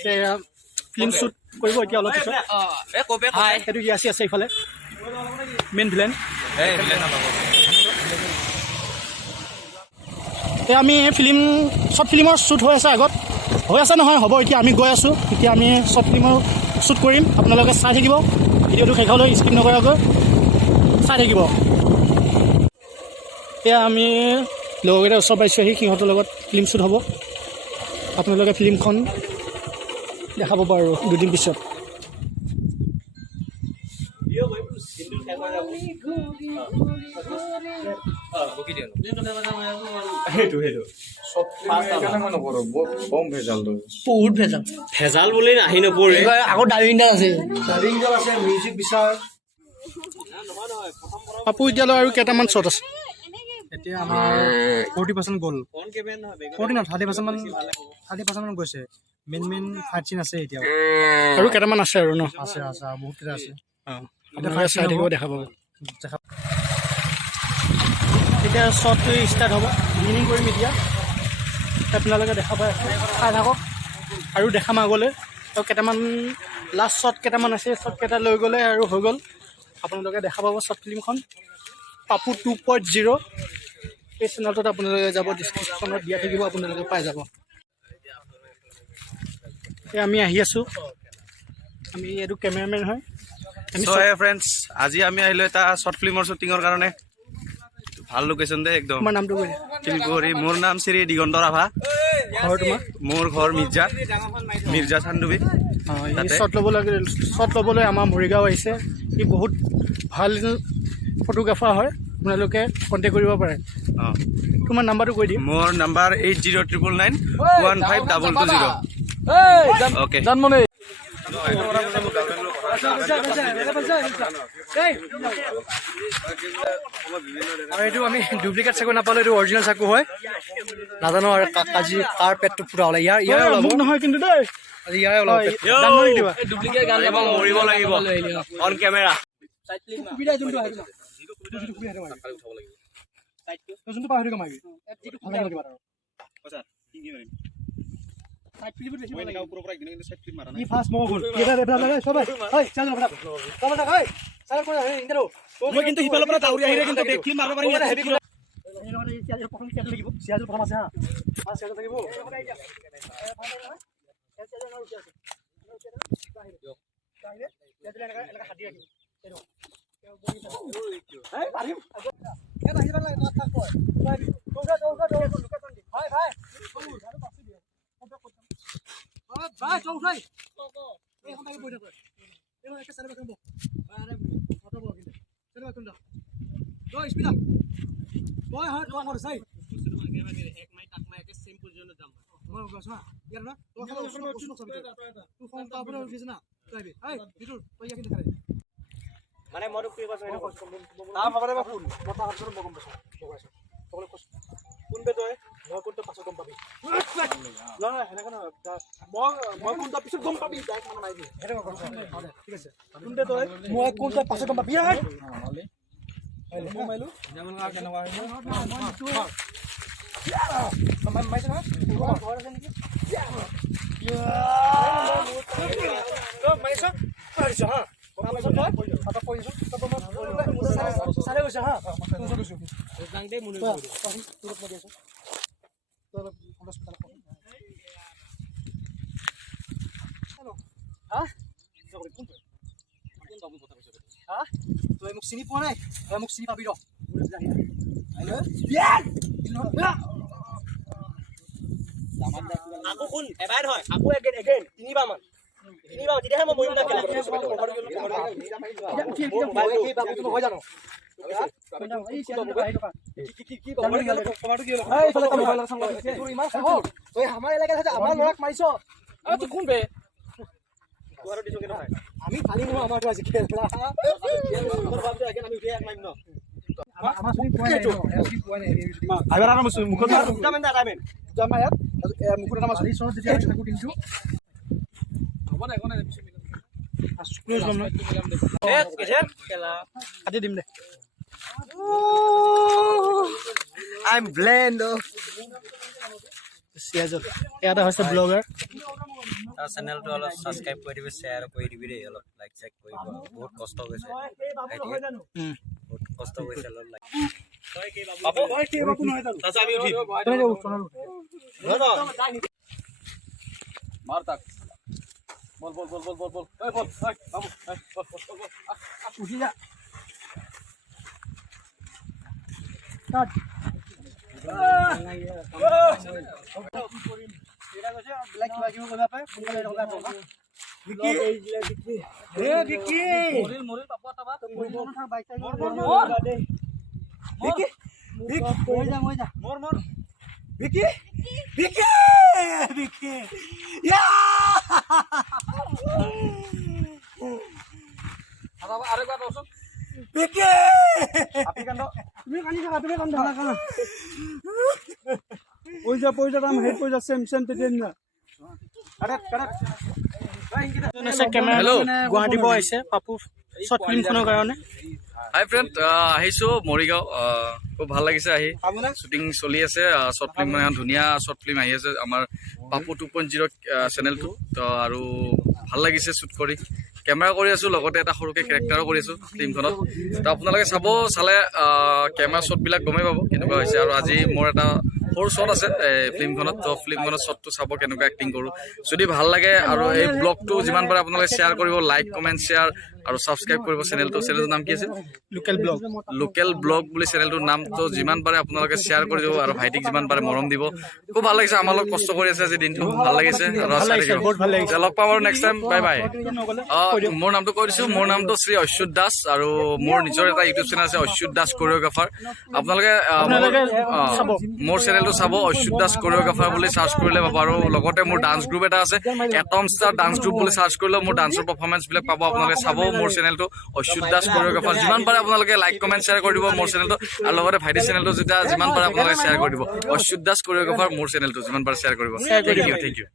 Film shoot কৰিব এতিয়া অলপ পিছত সেইটো ইয়াচি আছে ইফালে মেইন ভিলেন আমি শ্বৰ্ট ফিল্মৰ শ্বুট হৈ আছে আগত হৈ আছে নহয় হ'ব এতিয়া আমি গৈ আছোঁ এতিয়া আমি শ্বৰ্ট ফিল্মৰ শ্বুট কৰিম আপোনালোকে চাই থাকিব ভিডিঅ'টো শেষলৈ স্কিপ নকৰাকৈ চাই থাকিব এতিয়া আমি লগৰকেইটা ওচৰ পাইছোঁ আহি সিহঁতৰ লগত ফিল্ম শ্বুট হ'ব আপোনালোকে ফিল্মখন দেখাব পাৰোঁ দুদিন পিছত ভেজাল বুলি আহি নপৰে আকৌ ডাইনিংডাল আছে মিউজিক বিচাৰ পাপু এতিয়ালৈ আৰু কেইটামান শ্বট আছে এতিয়া আমাৰ 40% গ'ল 40 নহয় 30% মান গৈছে মেইন ফাইট চিন আছে এতিয়া আৰু কেইটামান আছে আৰু ন আছে বহুত কেইটা আছে এতিয়া চাই থাকিব দেখা পাব এতিয়া শ্বটটো ষ্টাৰ্ট হ'ব বিগিনিং কৰিম এতিয়া আপোনালোকে দেখা পাই চাই থাকক আৰু দেখাম আগলৈ আৰু কেইটামান লাষ্ট শ্বট কেইটামান আছে শ্বট কেইটা লৈ গ'লে আৰু হৈ গ'ল আপোনালোকে দেখা পাব শ্বৰ্ট ফিল্মখন পাপু 2.0 এই চেনেলটোত আপোনালোকে যাব ডিছক্ৰিপশ্যনত দিয়া থাকিব আপোনালোকে পাই যাব আমি আহি আছোঁ আমি এইটো কেমেৰামেন হয় ফ্ৰেণ্ডছ আজি আমি আহিলোঁ এটা শ্বৰ্ট ফিল্মৰ শ্বুটিঙৰ কাৰণে ভাল লোকেশ্যন দে একদম তোমাৰ নামটো কৈ শিলপুখুৰী মোৰ নাম শ্ৰী দিগন্ত ৰাভা ঘৰ তোমাৰ মোৰ ঘৰ মিৰ্জা চান্দুবি শ্বট ল'বলৈ আমাৰ মৰিগাঁও আহিছে ই বহুত ভাল ফটোগ্ৰাফাৰ হয় আপোনালোকে কণ্টেক্ট কৰিব পাৰে তোমাৰ নাম্বাৰটো কৈ দিম মোৰ নাম্বাৰ 8099915220 অ'কে আৰু এইটো আমি ডুপ্লিকেট চাকু নাপালোঁ এইটো অৰিজিনেল চাকু হয় নাজানো আৰু কাজি কাৰ পেটটো ফুটা ওলাই ইয়াৰ মোক নহয় কিন্তু দেই ইয়াৰে ওলাব ডুপ্লিকেট গান এবাৰ মৰিব লাগিব অন কেমেৰা মই কিন্তু সিফালৰ পৰা দাউৰি আহিলে কিন্তু ফিল্ম মাৰিব পাৰিম প্ৰথম আছে থাকিব মানে মই কোন বে তই মই কোনটো পাছত গম পাবি নহয় সেনেকে নহয় মই কোনটো পিছত গম পাবি ঠিক আছে কোন বে তই মই কোনটো পাছত গম পাবি তই মোক চিনি পোৱা নাই তই মোক চিনি পাবি আকৌ কোন এবাৰ হয় আকৌ এগেইন তিনিবাৰ মান তেতিয়াহে মই মৰিম নহয় জানো আমাৰ এলেকাত আমাৰ ল'ৰাক মাৰিছ কোন বে আমি পালি নহয় আমাৰটো আজি কাটি দিম দে I'm blend. এটা হৈছে ব্লগাৰ তাৰ চেনেলটো অলপ ছাবস্ক্ৰাইব কৰি দিবি, শ্বেয়াৰ কৰি দিবি দেই, অলপ লাইক চাইক কৰিব। বহুত কষ্ট কৰিছে ভাইটিয়ে, বহুত কষ্ট কৰিছে অলপ লাইক। কেমেৰা গুৱাহাটীৰ পৰা আহিছে পাপু শ্বৰ্ট ফিল্মখনৰ কাৰণে। হাই ফ্ৰেণ্ড, আহিছোঁ মৰিগাঁও। খুব ভাল লাগিছে আহি। শ্বুটিং চলি আছে শ্বৰ্ট ফিল্ম, মানে ধুনীয়া শ্বৰ্ট ফিল্ম আহি আছে আমাৰ পাপু 2.0 চেনেলটো। তো আৰু ভাল লাগিছে শ্বুট কৰি, কেমেৰা কৰি আছোঁ, লগতে এটা সৰুকৈ কেৰেক্টাৰো কৰি আছোঁ ফিল্মখনত। তো আপোনালোকে চালে কেমেৰা শ্বটবিলাক গমেই পাব কেনেকুৱা হৈছে। আৰু আজি মোৰ এটা সৰু শ্বট আছে ফিল্মখনত। তো ফিল্মখনত শ্বটটো চাব কেনেকুৱা এক্টিং কৰোঁ। যদি ভাল লাগে আৰু এই ব্লগটো যিমান পাৰে আপোনালোকে শ্বেয়াৰ কৰিব, লাইক কমেণ্ট শ্বেয়াৰ আৰু ছাবস্ক্ৰাইব কৰিব চেনেলটোৰ নাম কি আছে? লোকেল ব্লগ বুলি চেনেলটোৰ নাম। তো যিমান পাৰে আপোনালোকে শ্বেয়াৰ কৰি দিব আৰু ভাইটিক যিমান পাৰে মৰম দিব। খুব ভাল লাগিছে, আমাৰ লগত কষ্ট কৰি আছে আজি দিনটো, ভাল লাগিছে। আৰু লগ পাম আৰু নেক্সট টাইম, বাই বাই। মোৰ নামটো কৈ দিছোঁ, মোৰ নামটো শ্ৰী অচ্যুত দাস আৰু মোৰ নিজৰ এটা ইউটিউব চেনেল আছে অচ্যুত দাস কোৰিঅ'গ্ৰাফাৰ। আপোনালোকে মোৰ চেনেলটো চাব, অচ্যুত দাস কোৰিঅ'গ্ৰাফাৰ বুলি চাৰ্চ কৰিলে পাব। আৰু লগতে মোৰ ডান্স গ্ৰুপ এটা আছে, এটম ষ্টাৰ ডান্স গ্ৰুপ বুলি চাৰ্চ কৰিলে মোৰ ডান্সৰ পাৰফৰ্মেঞ্চবিলাক পাব। আপোনালোকে চাব মোৰ চেনেলটো অচ্যুত দাস কোৰিঅ'গ্ৰাফাৰ। যিমান পাৰে আপোনালোকে লাইক কমেণ্ট শ্বেয়াৰ কৰি দিব মোৰ চেনেলটো, আৰু লগতে ভাইটি চেনেলটো যিমান পাৰে আপোনালোকে শ্বেয়াৰ কৰি দিব। অচ্যুত দাস কোৰিঅ'গ্ৰাফাৰ মোৰ চেনেলটো যিমান পাৰে শ্বেয়াৰ কৰিব। Thank you.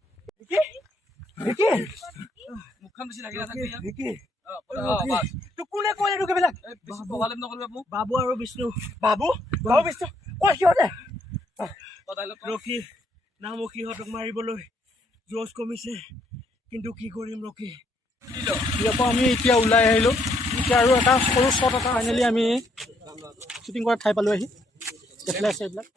বাবু আৰু বিষ্ণু, বাবু বিষ্ণু সিহঁতে ৰখি নামো সিহঁতক মাৰিবলৈ জোচ কমিছে, কিন্তু কি কৰিম ৰখি। ইয়াৰ পৰা আমি এতিয়া ওলাই আহিলোঁ। এতিয়া আৰু এটা সৰু শ্বট এটা ফাইনেলি আমি শ্বুটিং কৰা ঠাই পালোঁ আহি। এইফালে আছে এইবিলাক।